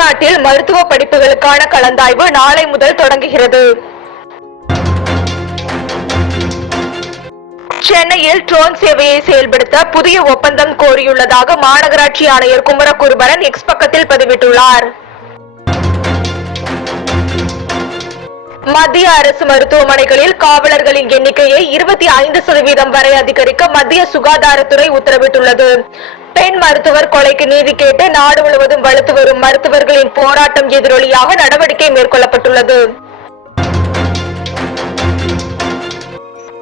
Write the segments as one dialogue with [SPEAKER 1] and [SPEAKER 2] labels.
[SPEAKER 1] தமிழ்நாட்டில் மருத்துவ படிப்புகளுக்கான கலந்தாய்வு நாளை முதல் தொடங்குகிறது. சென்னையில் ட்ரோன் சேவையை செயல்படுத்த புதிய ஒப்பந்தம் கோரியுள்ளதாக மாநகராட்சி ஆணையர் குமரகுருபரன் எக்ஸ் பக்கத்தில் பதிவிட்டுள்ளார். மத்திய அரசு மருத்துவமனைகளில் காவலர்களின் எண்ணிக்கையை இருபத்தி ஐந்து சதவீதம் வரை அதிகரிக்க மத்திய சுகாதாரத்துறை உத்தரவிட்டுள்ளது. பெண் மருத்துவர் கொலைக்கு நீதி கேட்டு நாடு முழுவதும் வலுத்து வரும் மருத்துவர்களின் போராட்டம் எதிரொலியாக நடவடிக்கை மேற்கொள்ளப்பட்டுள்ளது.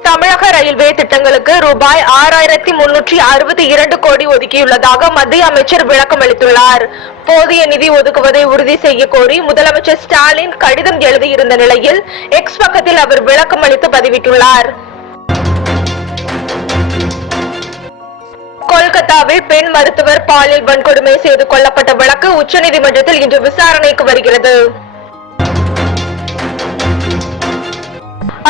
[SPEAKER 1] தமிழக ரயில்வே திட்டங்களுக்கு ரூபாய் ஆறாயிரத்தி முன்னூற்றி அறுபத்தி இரண்டு கோடி ஒதுக்கியுள்ளதாக மத்திய அமைச்சர் விளக்கம் அளித்துள்ளார். போதிய நிதி ஒதுக்குவதை உறுதி செய்ய கோரி முதலமைச்சர் ஸ்டாலின் கடிதம் எழுதியிருந்த நிலையில் எக்ஸ் பக்கத்தில் அவர் விளக்கம் அளித்து பதிவிட்டுள்ளார். கொல்கத்தாவில் பெண் மருத்துவர் பாலியல் வன்கொடுமை செய்து கொள்ளப்பட்ட வழக்கு உச்சநீதிமன்றத்தில் இன்று விசாரணைக்கு வருகிறது.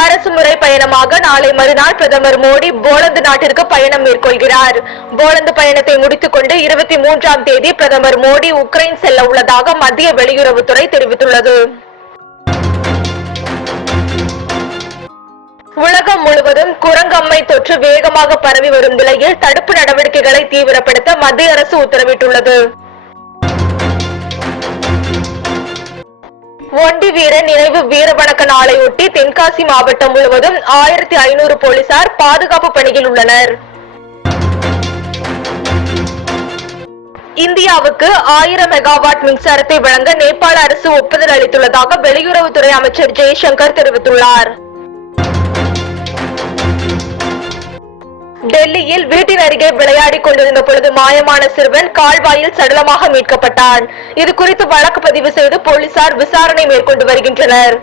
[SPEAKER 1] அரசு முறை பயணமாக நாளை மறுநாள் பிரதமர் மோடி போலந்து நாட்டிற்கு பயணம் மேற்கொள்கிறார். போலந்து பயணத்தை முடித்துக் கொண்டு இருபத்தி மூன்றாம் தேதி பிரதமர் மோடி உக்ரைன் செல்ல உள்ளதாக மத்திய வெளியுறவுத்துறை தெரிவித்துள்ளது. உலகம் முழுவதும் குரங்கம்மை தொற்று வேகமாக பரவி வரும் நிலையில் தடுப்பு நடவடிக்கை நடவடிக்கைகளை தீவிரப்படுத்த மத்திய அரசு உத்தரவிட்டுள்ளது. ஒண்டி வீரன் நினைவு வீரவணக்க நாளையொட்டி தென்காசி மாவட்டம் முழுவதும் ஆயிரத்தி ஐநூறு போலீசார் பாதுகாப்பு பணியில் உள்ளனர். இந்தியாவுக்கு ஆயிரம் மெகாவாட் மின்சாரத்தை வழங்க நேபாள அரசு ஒப்புதல் அளித்துள்ளதாக வெளியுறவுத்துறை அமைச்சர் ஜெய்சங்கர் தெரிவித்துள்ளார். ஊட்டியில் வீட்டின் அருகே விளையாடிக் கொண்டிருந்த பொழுது மாயமான சிறுவன் கால்வாயில் சடலமாக மீட்கப்பட்டான். இது குறித்து வழக்கு பதிவு செய்து போலீசார் விசாரணை மேற்கொண்டு வருகின்றனர்.